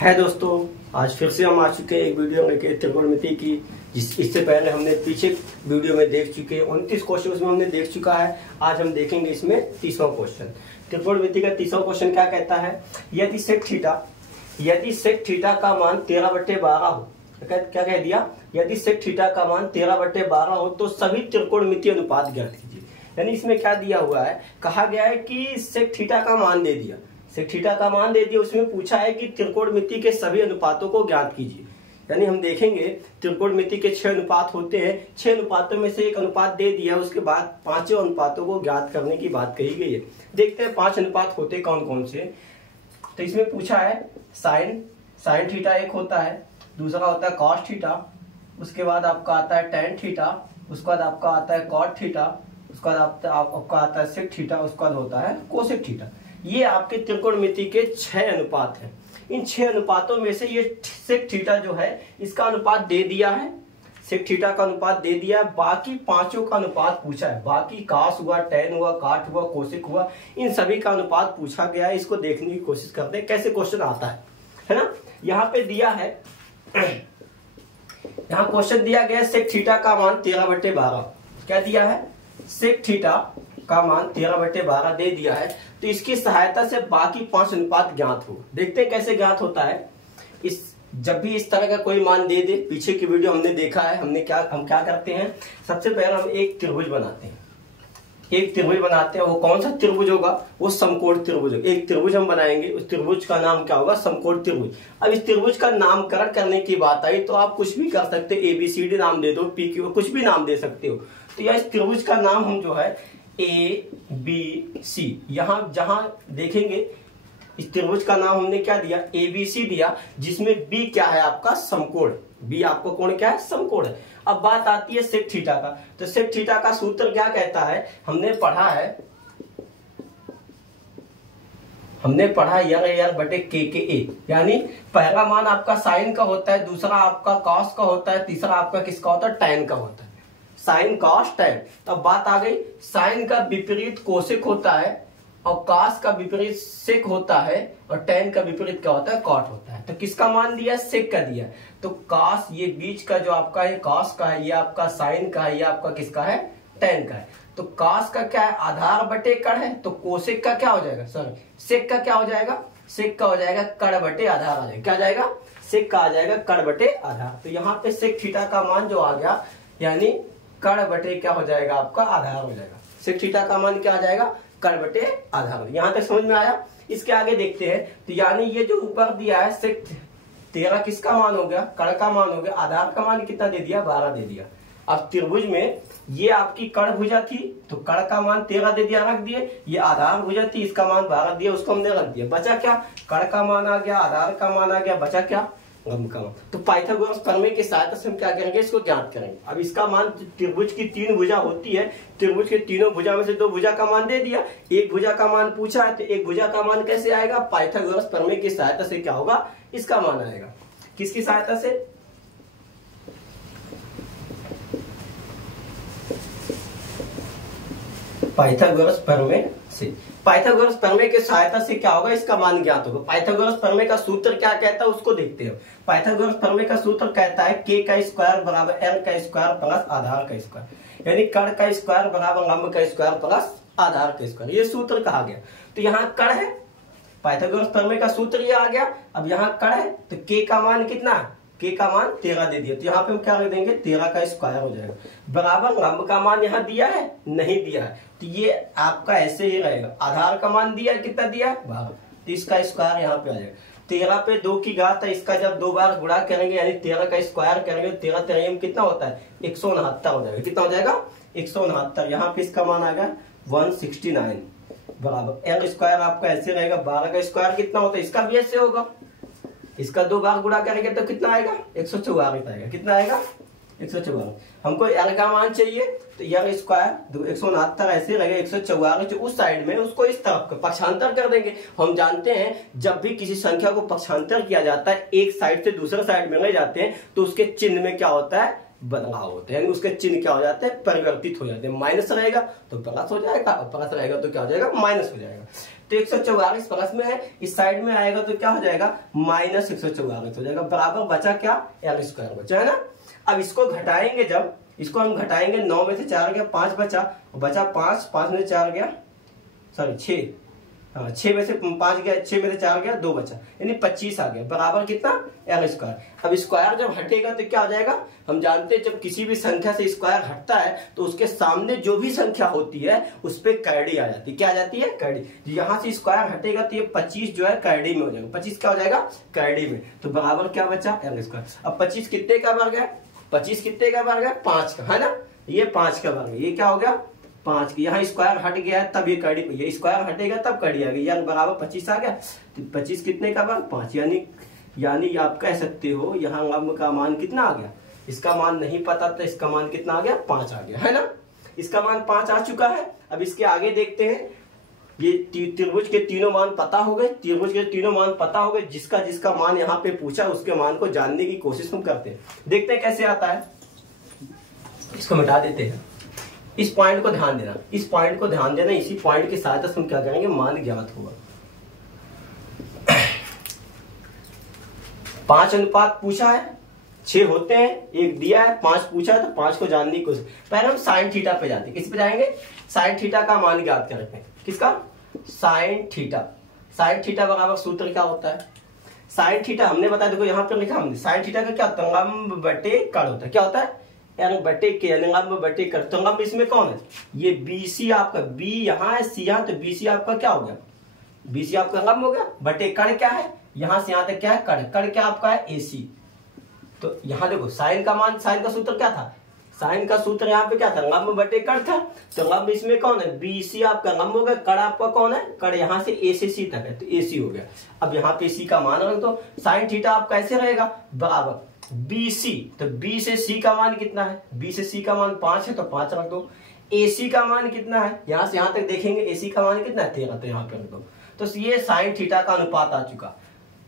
है दोस्तों, आज फिर से हम आ चुके हैं एक वीडियो लेके त्रिकोणमिति की। इससे पहले हमने पीछे वीडियो में देख चुके हैं 29 क्वेश्चन उसमें हमने देख चुका है। आज हम देखेंगे इसमें 30वां क्वेश्चन। त्रिकोणमिति का 30वां क्वेश्चन क्या कहता है, यदि सेक थीटा का मान 13/12 हो। क्या कह दिया, यदि सेक थीटा का मान 13/12 हो तो सभी त्रिकोणमिति अनुपात ज्ञात कीजिए। यानी इसमें क्या दिया हुआ है, कहा गया है कि सेक थीटा का मान दे दिया, सेक थीटा का मान दे दिया, उसमें पूछा है कि त्रिकोणमिति के सभी अनुपातों को ज्ञात कीजिए। यानी हम देखेंगे त्रिकोणमिति के 6 अनुपात होते हैं, 6 अनुपातों में से एक अनुपात दे दिया, उसके बाद 5 अनुपातों को ज्ञात करने की बात कही गई है। देखते हैं 5 अनुपात होते कौन कौन से। तो इसमें पूछा है साइन थीटा एक होता है, दूसरा होता है कॉस थीटा, उसके बाद आपका आता है टेन थीटा, उसके बाद आपका आता है कॉट थीटा, उसके बाद आपका आता है सेक थीटा, उसके बाद होता है कोसेक थीटा। ये आपके त्रिकोणमिति के 6 अनुपात हैं। इन 6 अनुपातों में से ये सेक थीटा जो है इसका अनुपात दे दिया है, सेक थीटा का अनुपात दे दिया है। बाकी 5 का अनुपात पूछा है, बाकी कास हुआ, टेन हुआ, काट हुआ, कोसेक हुआ, इन सभी का अनुपात पूछा गया है। इसको देखने की कोशिश करते हैं कैसे क्वेश्चन आता है ना। यहाँ पे दिया है, यहाँ क्वेश्चन दिया गया सेक थीटा का मान 13/12। क्या दिया है, सेक थीटा का मान 13/12 दे दिया है। तो इसकी सहायता से बाकी 5 अनुपात ज्ञात हो। देखते हैं कैसे ज्ञात होता है। जब भी इस तरह का कोई मान दे दे, पीछे की वीडियो हमने देखा है, हम क्या करते हैं, सबसे पहले हम एक त्रिभुज बनाते हैं। एक त्रिभुज बनाते हैं, वो कौन सा त्रिभुज होगा, वो समकोण त्रिभुज होगा। एक त्रिभुज हम बनाएंगे, उस त्रिभुज का नाम क्या होगा, समकोण त्रिभुज। अब इस त्रिभुज का नामकरण करने की बात आई तो आप कुछ भी कर सकते हो, ABCD नाम दे दो, PQ, कुछ भी नाम दे सकते हो। तो यह इस त्रिभुज का नाम हम जो है ABC, यहां जहां देखेंगे इस त्रिभुज का नाम हमने क्या दिया, ABC दिया, जिसमें B क्या है आपका समकोण, B आपका कोण क्या है, समकोण है। अब बात आती है सेक थीटा का। तो सेक थीटा का सूत्र क्या कहता है, हमने पढ़ा यल बटे के। यानी पहला मान आपका साइन का होता है, दूसरा आपका कॉस का होता है, तीसरा आपका किसका होता है, टैन का होता है। Sine cos tan. अब बात आ गई, साइन का विपरीत कोसेक होता है, और कॉस का विपरीत सेक होता है, और टैन का विपरीत क्या होता है, कॉट होता है। तो किसका मान दिया, सेक का दिया। तो कॉस, ये बीच का जो आपका है कॉस का है, ये आपका साइन का है, ये आपका किसका है, टैन का है। तो कॉस का क्या है, आधार बटे कड़ है। तो कोसेक का क्या हो जाएगा, सॉरी सेक का क्या हो जाएगा, सेक का हो जाएगा कड़ बटे आधार आ जाएगा। क्या जाएगा, सेक का आ जाएगा कड़ बटे आधार। तो यहाँ पे सेक थीटा का मान जो आ गया, यानी कड़ बटे क्या हो जाएगा, आपका आधार हो जाएगा। सेक थीटा का मान क्या आ जाएगा, कड़ बटे आधार। यहाँ तक समझ में आया। इसके आगे देखते हैं। तो यानी ये जो ऊपर दिया है सेक 13 किसका मान हो गया, कड़ का मान हो गया, आधार का मान कितना दे दिया, 12 दे दिया। अब त्रिभुज में ये आपकी कड़ भुजा थी, तो कड़ का मान 13 दे दिया, रख दिए। ये आधार भुजा थी, इसका मान 12 दिया, उसको हमने रख दिया। बचा क्या, कड़ का मान आ गया, आधार का मान आ गया, बचा क्या, लंब का मान। तो पाइथागोरस प्रमेय की सहायता से हम क्या करेंगे, इसको ज्ञात करेंगे। अब इसका मान, त्रिभुज की 3 भुजा होती है, त्रिभुज के तीनों भुजा में से 2 भुजा का मान दे दिया, एक भुजा का मान पूछा है। तो एक भुजा का मान कैसे आएगा, पाइथागोरस प्रमेय की सहायता से क्या होगा, इसका मान आएगा। किसकी सहायता से, पाइथागोरस प्रमेय से। पाइथागोरस प्रमेय की सहायता से क्या होगा, इसका मान ज्ञात होगा। पाइथागोरस प्रमेय का सूत्र क्या कहता है, उसको देखते हैं। पाइथागोरस प्रमेय का सूत्र कहता है k का स्क्वायर बराबर l का स्क्वायर प्लस आधार का स्क्वायर। यानी कड़ का स्क्वायर बराबर लंब का स्क्वायर प्लस आधार का स्क्वायर। ये सूत्र कहा गया। तो यहाँ कड़ है, पाइथागोरस प्रमेय का सूत्र ये आ गया। अब यहाँ कड़ है, तो k का मान कितना है, k का मान 13 दे दिया। तो यहाँ पे हम क्या लिख देंगे, 13 का स्क्वायर हो जाएगा, बराबर लंब का मान यहाँ दिया है, नहीं दिया है। तो ये आपका ऐसे ही रहेगा। आधार का मान दिया, कितना दिया है, 12। तो इसका स्क्वायर यहाँ पे आ जाएगा। 13 पे 2 की घात है, इसका जब 2 बार गुणा करेंगे, यानी 13 का स्क्वायर करेंगे, 13 13 कितना होता है, 169 हो जाएगा। कितना हो जाएगा, 169। यहाँ पे इसका मान आ गया 169 बराबर एल स्क्वायर आपका ऐसे रहेगा। 12 का स्क्वायर कितना होता है, इसका भी ऐसे होगा। इसका 2 बार गुणा करेंगे तो कितना आएगा, 144 आएगा। कितना आएगा, 144। हमको एल का मान चाहिए, तो एल स्क्वायर 169 ऐसे रहेगा, 144 जो उस साइड में, उसको इस तरफ पक्षांतर कर देंगे। हम जानते हैं जब भी किसी संख्या को पक्षांतर किया जाता है, एक साइड से दूसरे साइड में ले जाते हैं, तो उसके चिन्ह में क्या होता है, बदलाव होते हैं। उसके चिन्ह क्या हो जाते हैं, परिवर्तित हो जाते हैं। माइनस रहेगा तो प्लस हो जाएगा, और प्लस रहेगा तो क्या हो जाएगा, माइनस हो जाएगा। तो 144 प्लस में है, इस साइड में आएगा तो क्या हो जाएगा माइनस 144 हो जाएगा, बराबर बचा क्या एल स्क्वायर बचा है ना। अब इसको घटाएंगे, जब इसको हम घटाएंगे 9 में से 4 गया 5 बचा, बचा 5, 5 में से 4 गया सॉरी 6, हाँ 6 में से 5 गया, 6 में से 4 गया 2 बचा, यानी 25 आ गया, बराबर कितना एल स्क्वायर। अब स्क्वायर जब हटेगा तो क्या हो जाएगा, हम जानते हैं जब किसी भी संख्या से स्क्वायर हटता है तो उसके सामने जो भी संख्या होती है उस पर कैडी आ जाती है, क्या आ जाती है कैडी। यहाँ से स्क्वायर हटेगा तो ये 25 जो है कैडी में हो जाएगा, 25 क्या हो जाएगा कैडी में, तो बराबर क्या बचा एल स्क्वायर। अब 25 कितने का वर्ग है, 25 कितने का वर्ग है 5 का है ना, ये 5 का वर्ग है, ये क्या हो गया 5 की, यहाँ स्क्वायर हट गया है तब ये कड़ी, ये स्क्वायर हटेगा तब कड़ी आ गई, यानी बराबर 25 आ गया। तो 25 कितने का वर्ग 5, यानी आप कह सकते हो यहाँ लंब का मान कितना आ गया, इसका मान नहीं पता तो इसका मान कितना आ गया 5 आ गया है ना, इसका मान 5 आ चुका है। अब इसके आगे देखते हैं, ये त्रिभुज के तीनों मान पता हो गए, त्रिभुज के तीनों मान पता हो गए, जिसका जिसका मान यहाँ पे पूछा उसके मान को जानने की कोशिश हम करते हैं, देखते हैं कैसे आता है। इसको मिटा देते हैं, इस पॉइंट को ध्यान देना, इस पॉइंट को ध्यान देना, इसी पॉइंट की सहायता से हम क्या करेंगे मान ज्ञात होगा। 5 अनुपात पूछा है, 6 होते हैं, एक दिया है, 5 पूछा है, तो 5 को जानने की कोशिश। पहले हम साइन थीटा पे जाते हैं, किस पे जाएंगे साइन थीटा का मान ज्ञात करते हैं, किसका साइन थीटा। साइन थीटा बराबर सूत्र क्या होता है, साइन थीटा हमने बताया, देखो यहाँ पे लिखा हमने, साइन थीटा का क्या होता है लंब बटे कड़ होता है, क्या होता है लंब बटे के, लंब बटे कड़। तो लंब इसमें कौन है, ये बीसी आपका, बी यहाँ है सी यहाँ, तो बीसी आपका क्या हो गया, बीसी आपका लंब हो गया, बटे कड़ क्या है यहां से यहां तक क्या है कड़, कड़ क्या आपका है एसी। तो यहाँ देखो साइन का मान, साइन का सूत्र क्या था, साइन का सूत्र यहाँ पे क्या था लंब बटे कड़ था, तो लंब इसमें कौन है बीसी आपका लंब हो गया, कड़ आपका कौन है कड़ यहाँ से ए से सी तक है, तो एसी हो गया। अब यहाँ पे सी का मान रख दो, साइन थीटा आप कैसे रहेगा बराबर बीसी, तो बी से सी का मान कितना है, बी से सी का मान 5 है तो 5 रख दो। एसी का मान कितना है, यहां से यहां तक देखेंगे एसी का मान कितना है 13, तो यहाँ पे रख दो। तो ये साइन थीटा का अनुपात आ चुका।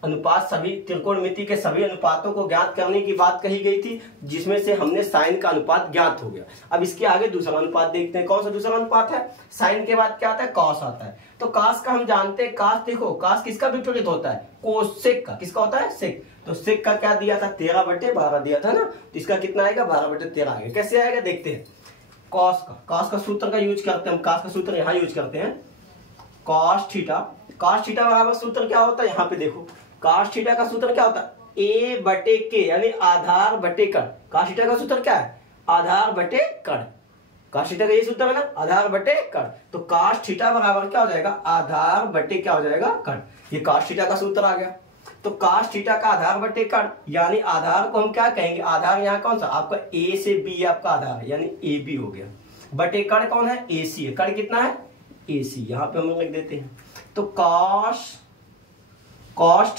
अनुपात सभी त्रिकोणमिति के सभी अनुपातों को ज्ञात करने की बात कही गई थी, जिसमें से हमने साइन का अनुपात ज्ञात हो गया। अब इसके आगे दूसरा अनुपात देखते हैं, कौन सा दूसरा अनुपात है, साइन के बाद क्या आता है कॉस आता है। तो कॉस का हम जानते हैं, कॉस देखो कॉस किसका विपरीत होता है कोसेक का, किसका होता है सेक। तो सेक का क्या दिया था 13/12 दिया था ना, तो इसका कितना आएगा 12/13 आएगा। कैसे आएगा देखते हैं, कॉस का सूत्र का यूज करते हैं हम, कॉस का सूत्र यहाँ यूज करते हैं कॉस थीटा। कॉस थीटा बराबर सूत्र क्या होता है, यहाँ पे देखो कॉस थीटा का सूत्र क्या होता है ए बटे के, यानी आधार बटे कड़। कॉस थीटा का सूत्र क्या है आधार बटे कड़, कॉस थीटा का ये सूत्र है ना आधार बटे कड़। तो कॉस थीटा बराबर क्या हो जाएगा आधार बटे क्या हो जाएगा कड़, ये कॉस थीटा का सूत्र आ गया। तो कॉस थीटा का आधार बटे कड़, यानी आधार को हम क्या कहेंगे, आधार यहाँ कौन सा आपका ए से बी आपका आधार है, यानी ए बी हो गया, बटे कड़ कौन है ए सी है, कड़ कितना है ए सी, यहाँ पे हम लोग लिख देते हैं। तो कॉस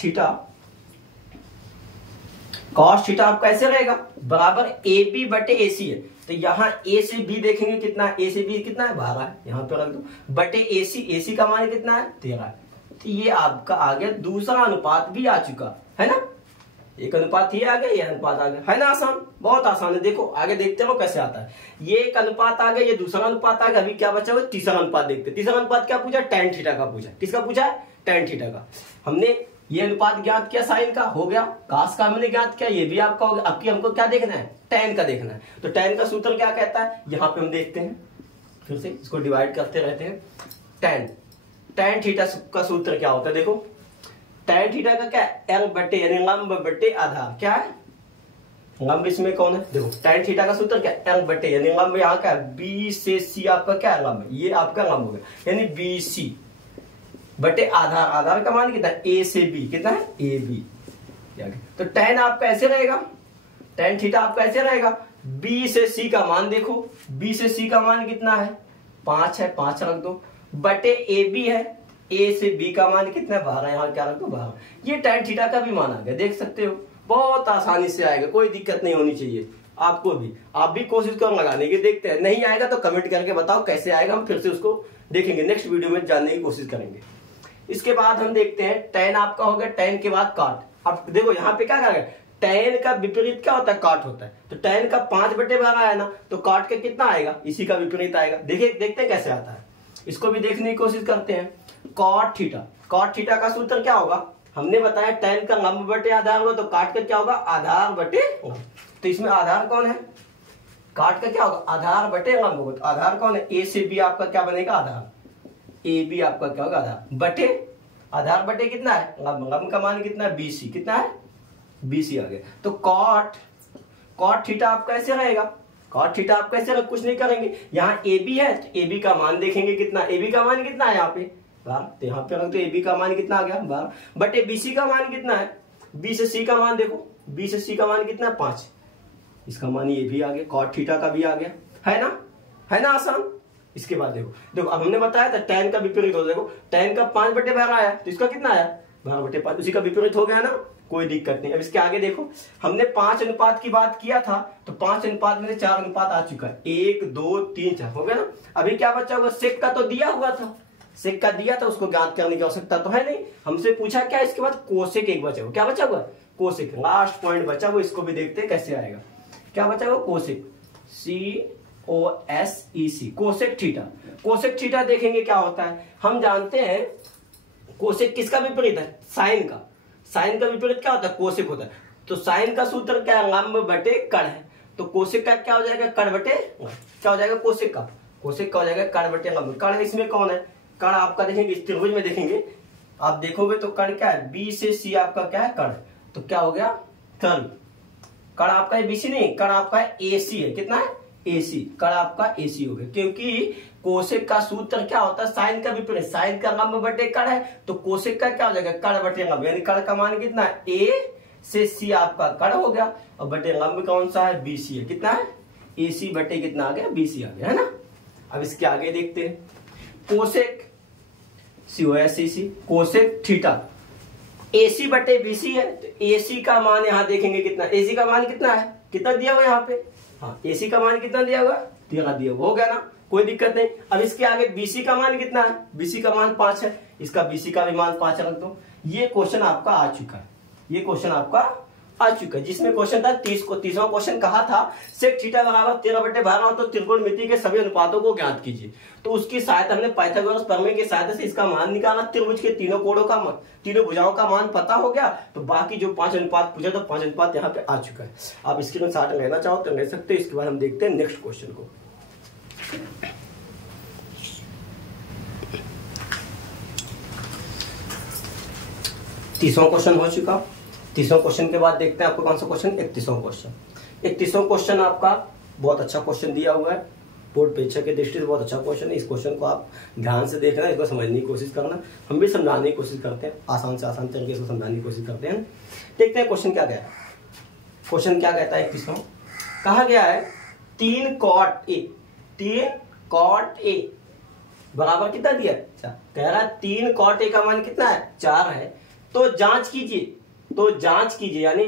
थीटा आपका ऐसे रहेगा बराबर ए बी बटे ए सी है। तो यहाँ ए से बी देखेंगे कितना है, ए से बी कितना है 12 है, यहाँ पे रख दो, बटे ए सी का मान कितना है 13 है। तो ये आपका आ गया दूसरा अनुपात भी आ चुका है ना, एक अनुपात ये आ गया, ये अनुपात आ गया, है ना आसान, बहुत आसान है। देखो आगे देखते रहो कैसे आता है, ये एक अनुपात आ गया, ये दूसरा अनुपात आ गया, अभी क्या बचा हुआ तीसरा अनुपात देखते। तीसरा अनुपात क्या पूछा tan थीटा का पूछा, किसका पूछा है tan थीटा का। हमने ये अनुपात ज्ञात किया साइन का हो गया, cos का हमने ज्ञात किया, ये भी आपका हो गया। अब हमको क्या देखना है tan का देखना है। तो tan का सूत्र क्या कहता है, यहाँ पे हम देखते हैं, फिर से इसको डिवाइड करते रहते हैं। tan थीटा का सूत्र क्या होता है, देखो tan थीटा का क्या है L बटे यानी लंब बटे आधार, क्या है लंब इसमें कौन है, देखो tan थीटा का सूत्र क्या है L बटे यानी लंब यहाँ का B से C आपका क्या है लंब, ये आपका लंब हो गया, यानी BC बटे आधार, आधार का मान कितना है A से B, कितना है AB। तो tan आपका ऐसे रहेगा, tan थीटा आपका ऐसे रहेगा, B से C का मान देखो, B से C का मान कितना है 5 है, 5 रख दो, बटे AB है, A से B का मान कितना है 12, यहाँ क्या रख दो 12। ये tan थीटा का भी मान आ गया, देख सकते हो बहुत आसानी से आएगा, कोई दिक्कत नहीं होनी चाहिए आपको भी, आप भी कोशिश करो लगाने की। देखते हैं नहीं आएगा तो कमेंट करके बताओ कैसे आएगा, हम फिर से उसको देखेंगे, नेक्स्ट वीडियो में जानने की कोशिश करेंगे। इसके बाद हम देखते हैं tan आपका हो गया, tan के बाद काट। अब देखो यहाँ पे क्या करेंगे, tan का विपरीत क्या होता है काट होता है, तो tan का 5/12 है ना, तो काट के कितना आएगा इसी का विपरीत आएगा। देखिए देखते हैं कैसे आता है, इसको भी देखने की कोशिश करते हैं। Cot theta. कॉट थीटा का सूत्र क्या होगा, हमने बताया tan का लंब बटे आधार होगा, तो काट कर क्या होगा, आधार बटे लंब। तो इसमें आधार कौन है, काट का क्या होगा, आधार बटे लंब होगा। तो आधार कौन है, ए से बी आपका क्या बनेगा, आधार, ए बी आपका क्या होगा, आधार बटे आधार बटे कितना है लंब, लंब का मान कितना है, बीसी, कितना है, बीसी आ गया। तो कॉट थीटा आपका ऐसे रहेगा, कॉट थीटा आपका ऐसे रहेगा, कुछ नहीं करेंगे। यहाँ ए बी है तो ए बी का मान देखेंगे कितना, ए बी का मान कितना है यहाँ पे 12, तो यहाँ पे तो ए बी का मान कितना आ गया 12 बटे बी सी का मान कितना है, बी से सी का मान देखो, बी से सी का मान कितना है 5, इसका मान ये भी आ गया, कॉट थीटा का भी आ गया, है ना आसान। इसके बाद देखो अब हमने बताया था tan का विपरीत हो, देखो tan का 5 बटे 12 आया, तो इसका कितना आया 12 बटे 5, उसी का विपरीत हो गया ना, कोई दिक्कत नहीं। अब इसके आगे देखो, हमने 5 अनुपात की बात किया था, तो 5 अनुपात में 4 अनुपात आ चुका है, 1 2 3 4 हो गया ना। अभी क्या बचा होगा, सेक का तो दिया हुआ था, सेक का दिया था, उसको ज्ञात करने की आवश्यकता तो है नहीं, हमसे पूछा क्या, इसके बाद कोसेक एक बचा हुआ, क्या बचा हुआ, कोसेक, लास्ट पॉइंट बचा हुआ, इसको भी देखते हैं कैसे आएगा। क्या बचा हुआ, cosec, COSEC, cosec theta. Cosec theta देखेंगे क्या होता है, हम जानते हैं कोसेक किसका विपरीत है, साइन का, साइन का विपरीत क्या होता है, कोसेक होता है। तो साइन का सूत्र क्या है, लंब बटे कण है, तो कोसेक का क्या हो जाएगा, कण बटे, क्या हो जाएगा कोसेक का हो जाएगा कण बटे लंब। कण इसमें कौन है, कण आपका देखेंगे इस त्रिभुज में देखेंगे, आप देखोगे तो कण क्या है, बी से सी आपका क्या है कण, तो क्या हो गया कण, कण आपका है बीसी नहीं, कण आपका है एसी है, कितना है एसी, कण आपका एसी हो गया, क्योंकि कोसेक का सूत्र क्या होता है, साइन का विपरीत, साइन का लंब बटे कण है, तो कोसेक का क्या हो जाएगा, कण बटे लंब, यानी कण का मान कितना है, ए से सी आपका कण हो गया, और बटे लंब कौन सा है, बीसी है, कितना है एसी बटे कितना आ गया, बीसी आ गया, है ना। अब इसके आगे देखते हैं, cosec COSEC, cosec theta, AC बटे BC है, तो AC का मान यहाँ देखेंगे कितना, AC का मान कितना है, कितना दिया हुआ यहाँ पे, हाँ AC का मान कितना दिया हुआ, 13 दिया हुआ, हो गया ना, कोई दिक्कत नहीं। अब इसके आगे BC का मान कितना है, BC का मान 5 है, इसका BC का भी मान 5 रख दो। ये क्वेश्चन आपका आ चुका है, ये क्वेश्चन आपका आ चुका है, जिसमें क्वेश्चन था 30वां क्वेश्चन कहा था, सेक थीटा बराबर 13 बटे 12 हो तो त्रिकोणमिति के सभी अनुपातों को ज्ञात कीजिए। तो उसकी सहायता हमने पाइथागोरस प्रमेय की सहायता से इसका मान निकाला, त्रिभुज के तीनों कोणों का तीनों भुजाओं का मान पता हो गया, तो बाकी जो 5 अनुपात पूछा तो 5 अनुपात यहाँ पे आ चुका है। आप इसके साथ लेना चाहो तो ले सकते हो। इसके बाद हम देखते हैं नेक्स्ट क्वेश्चन को। तीसरा क्वेश्चन हो चुका, तीसरा क्वेश्चन के बाद देखते हैं आपको कौन सा क्वेश्चन, 31वां क्वेश्चन। 31वां क्वेश्चन आपका बहुत अच्छा क्वेश्चन दिया हुआ है, बोर्ड परीक्षा की दृष्टि से बहुत अच्छा क्वेश्चन है। इस क्वेश्चन को आप ध्यान से देखना, इसको समझने की कोशिश करना, हम भी समझाने की कोशिश करते हैं, आसान से आसान तरीके से समझाने की कोशिश करते हैं। देखते हैं क्वेश्चन क्या कहता है। क्वेश्चन क्या कहता है, 31वां कहा गया है 3 cot A बराबर कितना दिया, कह रहा है 3 cot A का मान कितना है, 4 है। तो जांच कीजिए, यानी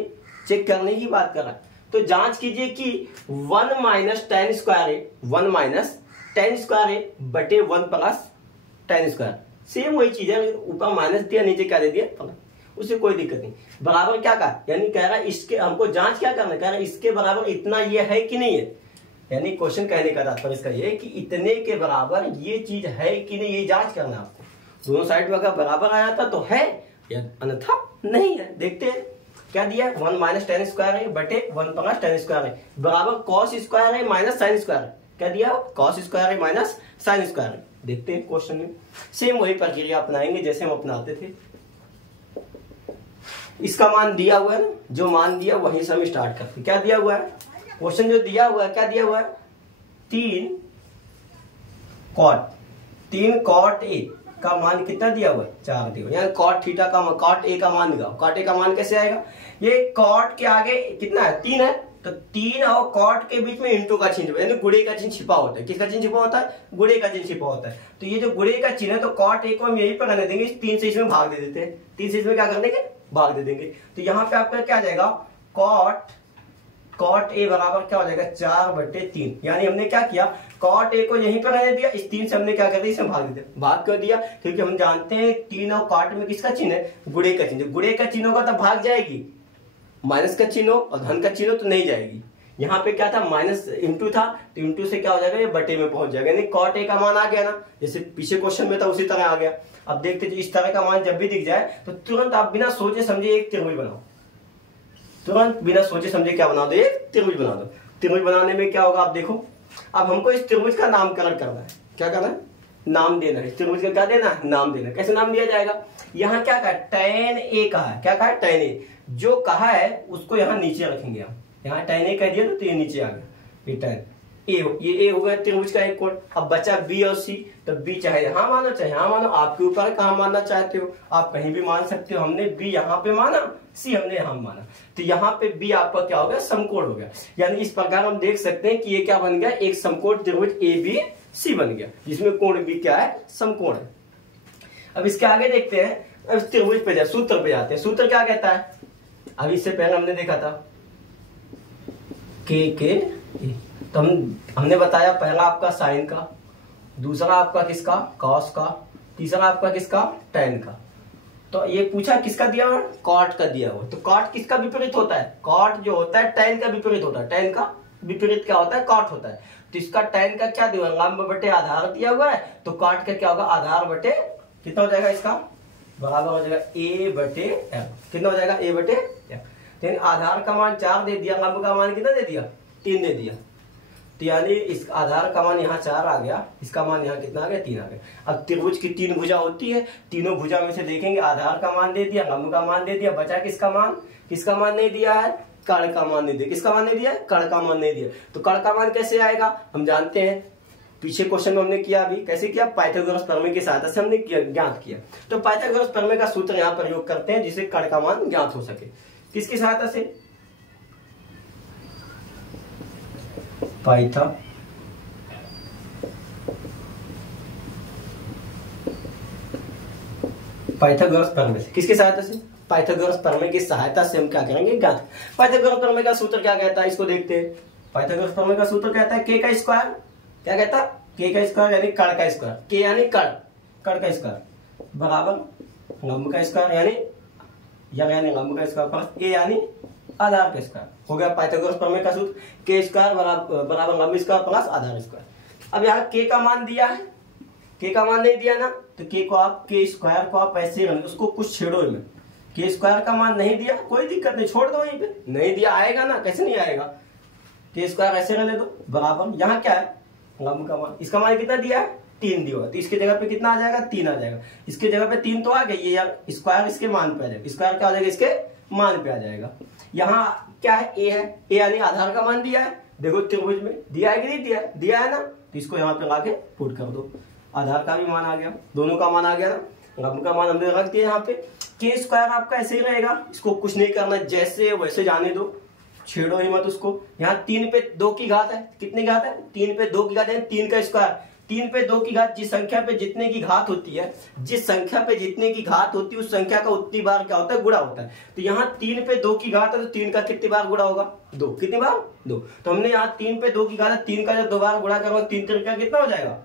चेक करने की बात कर रहा है, तो जांच कीजिए कि 1 - tan स्क्वायर ए, 1 - tan स्क्वायर ए बटे 1 + tan स्क्वायर, सेम वही चीज है, ऊपर माइनस दिया नीचे क्या दे दिया प्लस, उससे कोई दिक्कत नहीं। बराबर क्या कहा, यानी कह रहा है इसके, हमको जांच क्या करना, कह रहा है इसके बराबर इतना ये है कि नहीं है, यानी क्वेश्चन कहने का तात्पर्य इसका ये है कि इतने के बराबर ये चीज है कि नहीं, ये जांच करना आपको। दोनों साइड में अगर बराबर आया था तो है, या अन्यथा नहीं है। देखते हैं क्या दिया, 1 - tan स्क्वायर है बटे 1 + tan स्क्वायर है बराबर cos स्क्वायर है माइनस sin स्क्वायर है। क्या दिया, cos स्क्वायर है माइनस sin स्क्वायर है। देखते हैं क्वेश्चन में सेम वही प्रक्रिया अपनाएंगे जैसे हम अपनाते थे। इसका मान दिया हुआ है ना, जो मान दिया वहीं से हम स्टार्ट करते हैं। क्या दिया हुआ है, क्वेश्चन जो दिया हुआ है क्या दिया हुआ है, 3 cot A का मान कितना दिया हुआ है, 4 दिया हुआ है। cot थीटा का cot A का मान दिया, cot A का मान कैसे आएगा, ये cot के आगे कितना है 3 है, तो 3 और cot के बीच में इंटू का चिन्ह, यानी गुणे का चिन्ह छिपा होता है। किसका चिन्ह छिपा होता है, गुणे का चिन्ह छिपा होता है। तो ये जो गुणे का चिन्ह है, तो cot A को हम यही पर रहने देंगे, 3 से इसमें भाग दे देते हैं, 3 से इसमें क्या कर देंगे, भाग दे देंगे। तो यहाँ पे आपका क्या आ जाएगा, cot A बराबर क्या हो जाएगा 4/3, यानी हमने क्या किया, cot A को यहीं पर रहने दिया, इस 3 से हमने क्या कर दिया, इसमें भाग दिया। भाग क्यों दिया, क्योंकि हम जानते हैं 3 और cot में किसका चिन्ह है, गुणे का चिन्ह। गुणे का चिन्ह होगा तो भाग जाएगी, माइनस का चिन्ह और धन का चिन्ह तो नहीं जाएगी। यहाँ पे क्या था, माइनस इंटू था, तो इंटू से क्या हो जाएगा, ये बटे में पहुंच जाएगा, यानी cot A का मान आ गया ना, जैसे पीछे क्वेश्चन में था उसी तरह आ गया। अब देखते इस तरह का मान जब भी दिख जाए तो तुरंत आप बिना सोचे समझे एक त्रिभुज बनाओ, तुरंत बिना सोचे समझे क्या बना दो, एक त्रिभुज बना दो। त्रिभुज बनाने में क्या होगा आप देखो, अब हमको इस त्रिभुज का नामकरण करना है। क्या करना है? नाम देना है। इस त्रिभुज का क्या देना है? नाम देना है। कैसे नाम दिया जाएगा? यहाँ क्या कहा? tan a कहा है। क्या कहा है? tan a। जो कहा है उसको यहाँ नीचे रखेंगे हम। यहाँ tan a कह दिया तो ये नीचे आ गया, ये tan ये a हो गया त्रिभुज का एक कोण। अब बचा b और c, तो b चाहे यहाँ मानो चाहे यहाँ मानो, आपके ऊपर कहाँ मानना चाहते हो, आप कहीं भी मान सकते हो। हमने b यहाँ पे माना, c हमने यहाँ माना, तो यहाँ पे b आपका क्या हो गया? समकोण हो गया। यानी इस प्रकार हम देख सकते हैं कि ये क्या बन गया? एक समकोण त्रिभुज ABC बन गया, जिसमें कोण भी क्या है? समकोण है। अब इसके आगे देखते हैं, अब इस त्रिभुज पे जाए, सूत्र पे जाते हैं। सूत्र क्या कहता है? अब इससे पहले हमने देखा था के तो हमने बताया पहला आपका साइन का, दूसरा आपका किसका? कॉस का, तीसरा आपका किसका? टैन का। तो ये पूछा किसका दिया हुआ? कॉट का दिया हुआ। तो कॉट किसका विपरीत होता है? कॉट जो होता है टैन का विपरीत होता है। टैन का विपरीत क्या होता है? कॉट होता है। तो इसका टैन का क्या दिया? लंब बटे आधार दिया हुआ है, तो कॉट का क्या होगा? आधार बटे कितना हो जाएगा? इसका बराबर हो जाएगा a बटे f। कितना हो जाएगा? a बटे f। आधार का मान 4 दे दिया, लंब का मान कितना दे दिया? 3 दे दिया। तो यानी इस आधार का मान यहाँ 4 आ गया, इसका मान यहाँ कितना आ गया? 3 आ गया। अब त्रिभुज की 3 भुजा होती है, तीनों भुजा में से देखेंगे आधार का मान दे दिया, लंब का मान दे दिया, बचा किसका मान? किसका मान नहीं दिया है? कर्ण का मान नहीं दिया। किसका मान नहीं दिया? कर्ण का मान नहीं दिया। तो कर्ण का मान कैसे आएगा? हम जानते हैं, पीछे क्वेश्चन में हमने किया, अभी कैसे किया? पाइथागोरस प्रमेय की सहायता से हमने ज्ञात किया। तो पाइथागोरस प्रमेय का सूत्र यहाँ प्रयोग करते हैं जिससे कर्ण का मान ज्ञात हो सके। किसकी सहायता से? पाइथागोरस प्रमेय से। किसकी सहायता से? पाइथागोरस प्रमेय की सहायता से हम क्या करेंगे? ज्ञात। पाइथागोरस प्रमेय का सूत्र क्या कहता है? इसको देखते हैं। पाइथागोरस प्रमेय का सूत्र कहता है k का स्क्वायर। क्या कहता है? k का स्क्वायर यानी कर्ण का स्क्वायर। k यानी कर्ण का स्क्वायर बराबर लंब का स्क्वायर यानी लंब का स्क्वायर प्लस a यानी आधार का स्क्वायर। हो गया पाइथागोरस प्रमेय का सूत्र। k स्क्वायर बराबर लंब स्क्वायर प्लस आधार स्क्वायर। अब यहाँ k का मान दिया है, k का मान नहीं दिया ना, तो k को आप k स्क्वायर को आप ऐसे रखें, उसको कुछ छेड़ो में। k स्क्वायर का मान नहीं दिया, कोई दिक्कत नहीं, छोड़ दो वहीं पे। नहीं दिया आएगा ना, कैसे नहीं आएगा? k स्क्वायर ऐसे रहने दो बराबर, यहाँ क्या है? लंब का मान। इसका मान कितना दिया है? 3 दिया हुआ, तो इसके जगह पे कितना आ जाएगा? 3 आ जाएगा। इसके जगह पे 3 तो आ गया, ये यार स्क्वायर इसके मान पे आ जाएगा। स्क्वायर क्या हो जाएगा? इसके मान पे आ जाएगा। यहाँ क्या है? a है, a यानी आधार का मान दिया है। देखो त्रिभुज में दिया है कि नहीं दिया है? दिया है ना, तो इसको यहाँ पे लाके पुट कर दो। आधार का भी मान आ गया, दोनों का मान आ गया ना। लंब का मान हमने रख दिया यहाँ पे। k स्क्वायर आपका ऐसे ही रहेगा, इसको कुछ नहीं करना, जैसे वैसे जाने दो, छेड़ो ही मत उसको। यहाँ 3 पे 2 की घात है। कितनी घात है? 3 पे 2 की घात है, 3 का स्क्वायर। 3 पे 2 की घात, जिस संख्या पे जितने की घात होती है, जिस संख्या पे जितने की घात होती है उस संख्या का उतनी बार क्या होता है? गुणा होता है। तो यहाँ 3 पे 2 की घात है, तो 3 का कितनी बार गुणा होगा? 2। कितनी बार? 2। तो हमने यहाँ 3 पे 2 की घात है, 3 का जब 2 बार गुणा करोगे 3 त्रिका कितना हो जाएगा?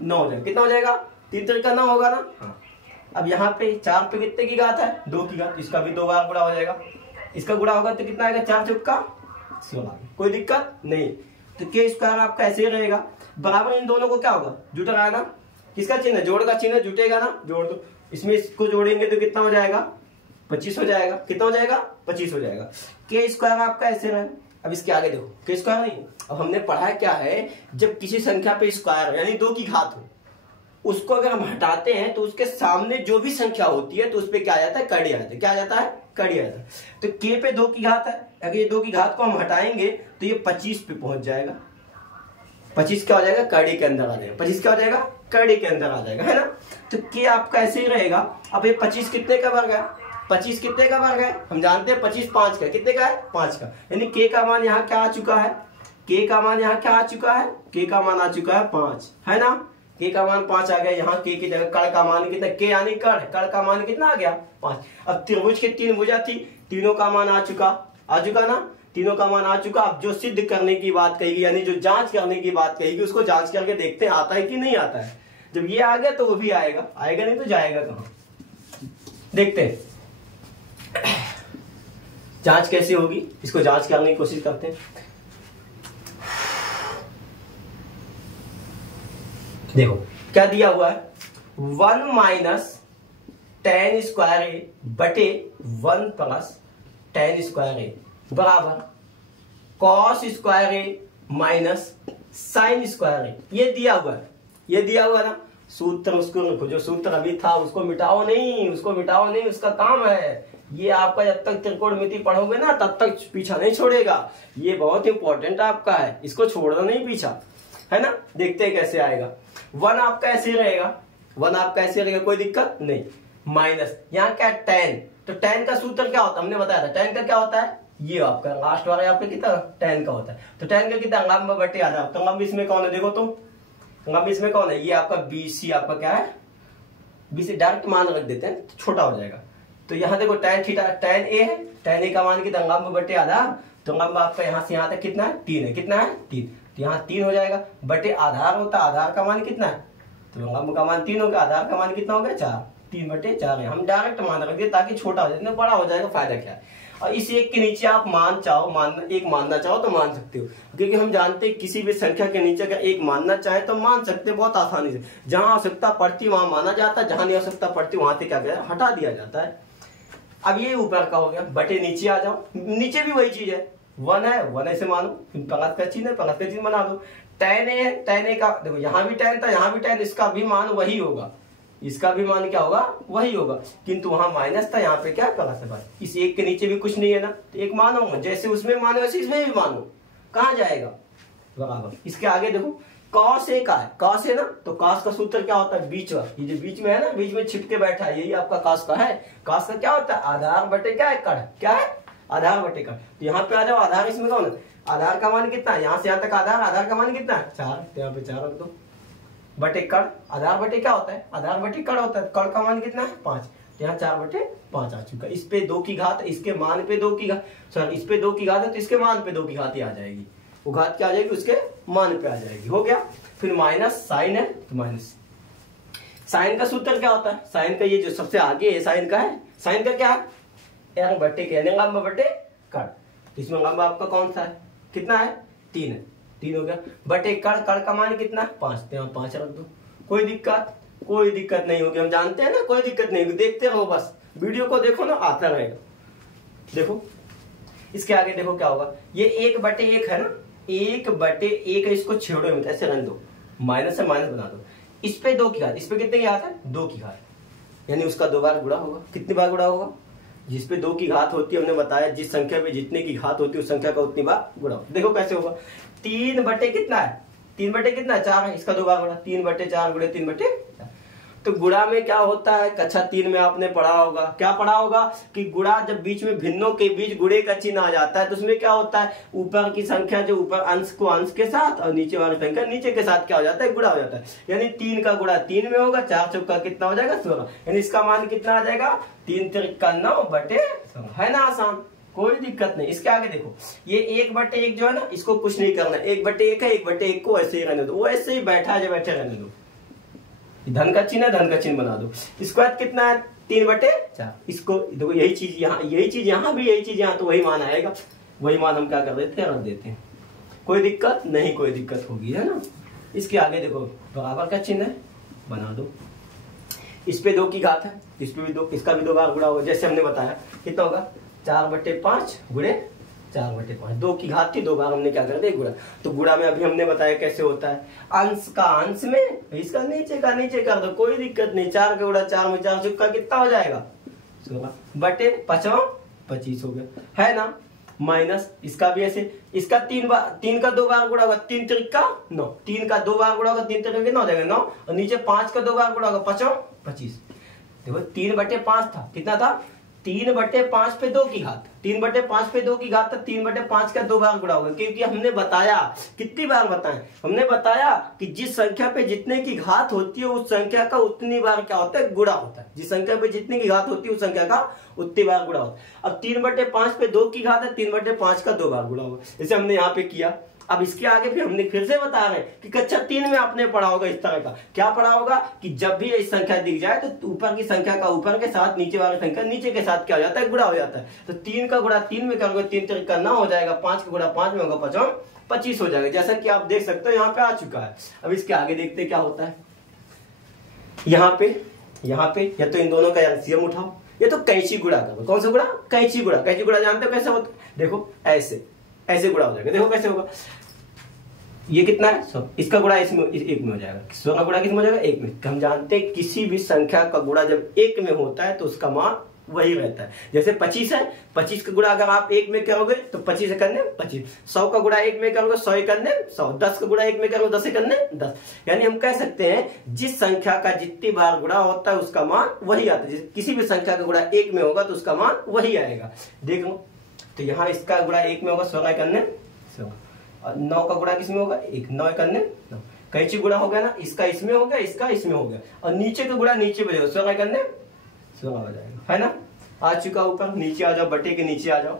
9 हो जाएगा। कितना हो जाएगा? 3 त्रिका 9 होगा ना। हाँ। अब यहाँ पे 4 पे कितने की घात है? 2 की घात, इसका भी 2 बार गुणा हो जाएगा। इसका गुणा होगा तो कितना आएगा? 4 चौका 16। कोई दिक्कत नहीं। तो k स्क्वायर आपका ऐसे ही रहेगा बराबर, इन दोनों को क्या होगा? जुट रहा है ना। किसका चिन्ह? जोड़ का चिन्ह जुटेगा ना, जोड़ दो। इसमें इसको जोड़ेंगे तो कितना हो जाएगा? 25 हो जाएगा। कितना हो जाएगा? 25 हो जाएगा। k स्क्वायर आपका ऐसे रहे। अब इसके आगे देखो, k स्क्वायर नहीं, अब हमने पढ़ा क्या है, जब किसी संख्या पे स्क्वायर यानी 2 की घात हो, उसको अगर हम हटाते हैं तो उसके सामने जो भी संख्या होती है तो उस पर क्या आ जाता है? कड़ी आ जाता है। क्या आ जाता है? कड़ी आ जाता है। तो k पे 2 की घात है, अगर ये 2 की घात को हम हटाएंगे तो ये 25 पे पहुंच जाएगा। 25 क्या हो जाएगा? कड़ी के अंदर आ जाएगा। 25 क्या हो जाएगा? कड़ी के अंदर आ जाएगा, है ना। तो k आपका ऐसे ही रहेगा। अब ये 25 कितने का वर्ग है? 25 कितने का वर्ग है? हम जानते हैं 25 5 का। कितने का है? 5 का। यानी k का मान यहाँ क्या आ चुका है? k का मान यहाँ क्या आ चुका है? k का मान आ चुका है 5, है ना। k का मान 5 आ गया। यहाँ k की जगह कर्ण का मान कितना? k यानी कर्ण का मान कितना आ गया? 5। अब त्रिभुज की 3 भुजा थी, तीनों का मान आ चुका ना, तीनों का मान आ चुका। अब जो सिद्ध करने की बात कही, यानी जो जांच करने की बात कही, उसको जांच करके देखते हैं आता है कि नहीं आता है। जब ये आ गया तो वो भी आएगा, आएगा नहीं तो जाएगा कहाँ? देखते हैं जांच कैसे होगी, इसको जांच करने की कोशिश करते हैं। देखो क्या दिया हुआ है, 1 माइनस tan स्क्वायर ए बटे 1 प्लस tan स्क्वायर ए बराबर cos स्क्वायर ए माइनस sin स्क्वायर ए। ये दिया हुआ है, ये दिया हुआ ना सूत्र, उसको जो सूत्र अभी था उसको मिटाओ नहीं, उसको मिटाओ नहीं, उसका काम है ये आपका। जब तक त्रिकोणमिति पढ़ोगे ना तब तक पीछा नहीं छोड़ेगा, ये बहुत इंपॉर्टेंट आपका है, इसको छोड़ना नहीं पीछा, है ना। देखते हैं कैसे आएगा। 1 आपका ऐसे रहेगा, 1 आपका ऐसे रहेगा, कोई दिक्कत नहीं। माइनस यहाँ क्या tan, तो tan का सूत्र क्या होता है हमने बताया था, tan का क्या होता है, ये आपका लास्ट वाला आपका कितना tan का होता है। तो tan का कितना लंब बटे आधा, तो लंब इसमें कौन है देखो, तो लंब इसमें कौन है, ये आपका BC आपका क्या है, BC डायरेक्ट मान रख देते हैं तो छोटा हो जाएगा। तो यहाँ देखो tan थीटा tan A है, tan A का मान कितना लंब बटे आधा, तो लंब आपका यहाँ से यहाँ तक कितना है 3 है, कितना है 3, तो यहाँ 3 हो जाएगा बटे आधार होता है, आधार का मान कितना है, तो लंब का मान 3 होगा, आधार का मान कितना हो गया 4, 3 बटे 4 है। हम डायरेक्ट मान रख दिए ताकि छोटा हो जाए, बड़ा हो जाएगा, फायदा क्या है। और इस एक के नीचे आप एक मानना चाहो तो मान सकते हो, क्योंकि हम जानते हैं किसी भी संख्या के नीचे अगर एक मानना चाहे तो मान सकते हैं बहुत आसानी से। जहां आवश्यकता पड़ती वहां माना जाता है, जहां नहीं आवश्यकता पड़ती वहां से क्या किया हटा दिया जाता है। अब ये ऊपर का हो गया, बटे नीचे आ जाओ, नीचे भी वही चीज है, 1 है 1 ऐसे मानो, प्लस का चिन्ह है, प्लस का चिन्ह बना दो। tan A है, tan A का देखो यहाँ भी tan था, यहाँ भी tan, इसका भी मान वही होगा, इसका भी मान क्या होगा वही होगा, किंतु वहां माइनस था, यहाँ पे क्या प्लस है। बस इस एक के नीचे भी कुछ नहीं है ना, तो एक मानो, जैसे उसमें मानो वैसे इसमें भी मानो, कहाँ जाएगा बराबर। इसके आगे देखो cos A का है, cos है ना, तो cos का सूत्र क्या होता है, बीच वाला, ये जो बीच में है ना, बीच में छिपके बैठा है, यही आपका cos का है। cos का क्या होता है, आधार बटे क्या है कड़, क्या है आधार बटे कड़। तो यहाँ पे आ जाओ, आधार इसमें कौन है, आधार का मान कितना है, यहाँ से यहाँ तक आधार, आधार का मान कितना है 4, तो यहाँ पे 4 रख दो बटे कड़। आधार बटे क्या होता है, आधार बटे कड़ होता है, कड़ का मान कितना है 5, तो यहाँ 4 बटे 5 आ चुका। इस पे 2 की घात, इसके मान पे 2 की घात, सॉरी इस पे 2 की घात है तो इसके मान पे 2 की घात ही आ जाएगी, वो घात क्या आ जाएगी उसके मान पे आ जाएगी, हो गया। फिर माइनस साइन है, तो माइनस साइन का सूत्र क्या होता है, साइन का ये जो सबसे आगे है साइन का है, साइन का क्या है r बटे के लंब बटे कड़, इसमें लंब आपका कौन सा है, कितना है 3 है, 3 हो गया बटे कड़, कड़ का मान कितना है 5, तो यहाँ 5 रख दो, कोई दिक्कत नहीं होगी, हम जानते हैं ना, कोई दिक्कत नहीं होगी, देखते रहो बस, वीडियो को देखो ना आता रहेगा। देखो इसके आगे देखो क्या होगा, ये 1 बटे 1 है ना, 1 बटे 1 है, इसको छेड़ो में ऐसे रन दो, माइनस से माइनस बना दो, इस पे 2 की घात, इस पे कितने की घात है 2 की घात, यानी उसका 2 बार गुणा होगा। कितनी बार गुणा होगा, जिस पे 2 की घात होती है, हमने बताया जिस संख्या पे जितने की घात होती है उस संख्या का उतनी बार गुणा होगा। देखो कैसे होगा, 3 बटे कितना है, 3 बटे कितना है 4 है, इसका 2 बार गुणा, 3 बटे 4 गुणे 3 बटे 4। तो गुणा में क्या होता है, कक्षा 3 में आपने पढ़ा होगा, क्या पढ़ा होगा कि गुणा जब बीच में भिन्नों के बीच गुणे का चिन्ह आ जाता है तो उसमें क्या होता है, ऊपर की संख्या जो ऊपर अंश को अंश के साथ और नीचे वाली संख्या नीचे के साथ क्या हो जाता है, गुणा हो जाता है। यानी 3 का गुणा 3 में होगा, 4 चौका कितना हो जाएगा 16, यानी इसका मान कितना आ जाएगा 3 तिरका 9 बटे 16, है ना आसान, कोई दिक्कत नहीं। इसके आगे देखो, ये 1 बटे 1 जो है ना, इसको कुछ नहीं करना, 1 बटे 1 है, 1 बटे 1 को ऐसे ही रहने दो, वो ऐसे ही बैठा है, जो बैठे रहने दो, धन का चिन्ह है, धन का चिन्ह बना दो। इसके बाद कितना है 3 बटे 4, इसको देखो यही चीज यहाँ, यही चीज यहाँ भी, यही चीज यहाँ, तो वही मान आएगा, वही मान हम क्या कर देते हैं रख देते हैं, कोई दिक्कत नहीं, कोई दिक्कत होगी है ना। इसके आगे देखो बराबर का चिन्ह है, बना दो, इस पे 2 की घात है, इस पे भी 2, इसका भी 2 बार गुणा होगा, जैसे हमने बताया कितना होगा 4 बटे 5 गुणे 4 बटे 5, 2 की घात थी, 2 बार हमने क्या कर दिया गुणा। तो गुणा में अभी हमने बताया कैसे होता है, अंश का अंश में, इसका नीचे का नीचे कर दो, कोई दिक्कत नहीं, 4 का गुणा 4 में 4 चुका कितना हो जाएगा 16 बटे 5 25 हो गया, है ना। माइनस इसका भी ऐसे, इसका 3 का 2 बार गुणा होगा, 3 तिरका 9, 3 का 2 बार गुणा होगा, 3 तिरका कितना हो जाएगा 9, और नीचे 5 का 2 बार गुणा होगा 5 25। देखो 3 बटे 5 था, कितना था 3 बटे 5 पे 2 की घात, 3 बटे 5 पे 2 की घात, 3 बटे 5 का 2 बार गुणा होगा, क्योंकि हमने बताया, कितनी बार बताएं, हमने बताया कि जिस संख्या पे जितने की घात होती है उस संख्या का उतनी बार क्या होता है गुणा होता है, जिस संख्या पे जितनी की घात होती है उस संख्या का उतनी बार गुणा होता है। अब 3 बटे 5 पे 2 की घात है, 3 बटे 5 का 2 बार गुणा होगा, जैसे हमने यहाँ पे किया। अब इसके आगे फिर हमने फिर से बता रहे हैं कि कक्षा 3 में आपने पढ़ा होगा इस तरह का, क्या पढ़ा होगा कि जब भी ये संख्या दिख जाए तो ऊपर की संख्या का ऊपर के साथ, नीचे वाली संख्या नीचे के साथ क्या हो जाता है गुणा हो जाता है। तो 3 का गुणा 3 में करोगे 3 तिरका 9 हो जाएगा, 5 का गुणा 5 में होगा 5 25 हो जाएगा, जैसा कि आप देख सकते हो यहाँ पे आ चुका है। अब इसके आगे देखते क्या होता है, यहाँ पे यहाँ पे या तो इन दोनों का एलसीएम उठाओ या तो कैंची गुणा करो। कौन सा गुणा? कैंची गुणा। कैंची गुणा जानते हो कैसे होता है? देखो ऐसे ऐसे गुणा हो जाएगा। देखो कैसे होगा, ये कितना है 100, इसका गुणा इसमें एक में हो जाएगा। 100 का गुणा किसमें हो जाएगा? एक में। हम जानते हैं किसी भी संख्या का गुणा जब एक में होता है तो उसका मान वही रहता है। जैसे 25 है, 25 का गुणा अगर आप एक में करोगे तो 25 करने 25, 100 का गुणा एक में करोगे 100 करने 100, 10 का गुणा एक में करोगे 10 करने 10। यानी हम कह सकते हैं जिस संख्या का जितनी बार गुणा होता है उसका मान वही आता है। किसी भी संख्या का गुणा एक में होगा तो उसका मान वही आएगा। देखो तो यहाँ इसका गुणा एक में होगा 100 करने 100, और 9 का गुणा किसमें होगा? 1, 9 करने 9। कैंची गुणा हो गया ना, इसका इसमें हो गया, इसका इसमें हो गया, और नीचे का गुणा नीचे बजेगा 100 करने 100 हो जाएगा, है ना। आ चुका ऊपर, नीचे आ जाओ, बटे के नीचे आ जाओ,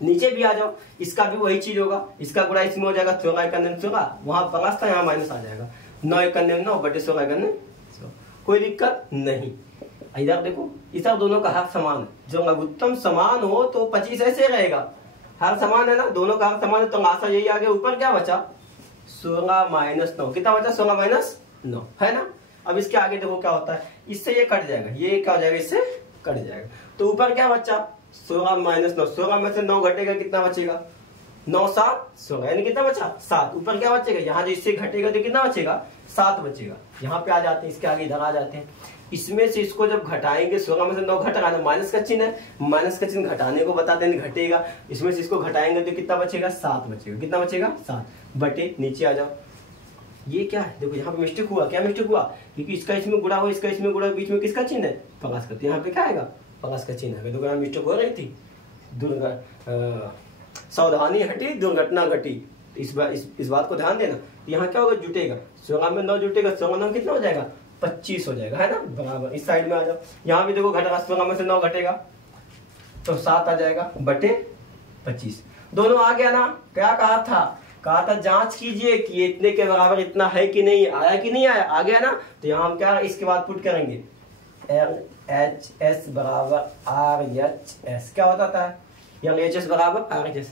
नीचे भी आ जाओ, इसका भी वही चीज होगा, इसका गुणा इसमें हो जाएगा 100 करने 100, वहां प्लस था यहाँ माइनस आ जाएगा, 9 करने 9 बटे 100 करने 100, कोई दिक्कत नहीं। इधर देखो, इधर दोनों का हर समान है। जो लघुत्तम समान हो तो 25 ऐसे रहेगा, हर समान है ना, दोनों का हर समान है, तो आंसर यही आ गया। ऊपर क्या बचा? 16 माइनस 9, कितना बचा? 16 माइनस 9, है ना। अब इसके आगे देखो क्या होता है, इससे ये कट जाएगा, ये क्या हो जाएगा? इससे कट जाएगा, तो ऊपर क्या बचा? 16 माइनस 9, 16 में से 9 घटेगा, कितना बचेगा? 9 7 16, यानी कितना बचा? 7। ऊपर क्या बचेगा? यहाँ जो इससे घटेगा तो कितना बचेगा? 7 बचेगा। यहाँ पे आ जाते हैं, इसके आगे इधर आ जाते हैं, इसमें से इसको जब घटाएंगे, 16 में से 9 घट रहा है, माइनस का चिन्ह है, माइनस का चिन्ह घटाने को बताते हैं, घटेगा, इसमें से इसको घटाएंगे तो कितना बचेगा? 7 बचेगा। कितना बचेगा? 7 बटे, नीचे आ जाओ, ये क्या है? देखो यहाँ पे मिस्टेक हुआ। क्या मिस्टेक हुआ? क्योंकि इसका इसमें गुणा हो, इसका इसमें गुणा, बीच में किसका चिन्ह है? प्लस का, तो यहाँ पे क्या आएगा? प्लस का चिन्ह है। देखो यहाँ मिस्टेक हो रही थी, सावधानी हटी दुर्घटना घटी, इस बात को ध्यान देना। यहाँ क्या होगा? जुटेगा, 16 में 9 जुटेगा, 16 9 कितना हो जाएगा? 25 हो जाएगा, है ना, बराबर। इस साइड में आ जाओ, यहाँ भी देखो घट रहा, 16 में से 9 घटेगा तो 7 आ जाएगा बटे 25, दोनों आ गया ना। क्या कहा था जांच कीजिए कि ये इतने के बराबर इतना है कि नहीं, आया कि नहीं आया, आ गया ना। तो यहाँ हम क्या इसके बाद पुट करेंगे, LHS बराबर RHS, क्या होता था? LHS बराबर RHS,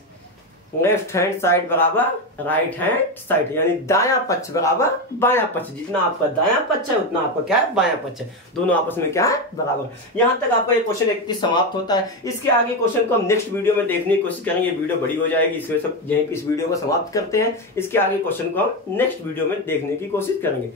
लेफ्ट हैंड साइड बराबर राइट हैंड साइड, यानी दाया पक्ष बराबर बाया पक्ष। जितना आपका दाया पक्ष है उतना आपका क्या है? बाया पक्ष है। दोनों आपस में क्या है? बराबर। यहाँ तक आपका ये क्वेश्चन 31 समाप्त होता है। इसके आगे क्वेश्चन को हम नेक्स्ट वीडियो में देखने की कोशिश करेंगे, वीडियो बड़ी हो जाएगी, इसमें सब यहीं इस वीडियो को समाप्त करते हैं। इसके आगे क्वेश्चन को हम नेक्स्ट वीडियो में देखने की कोशिश करेंगे।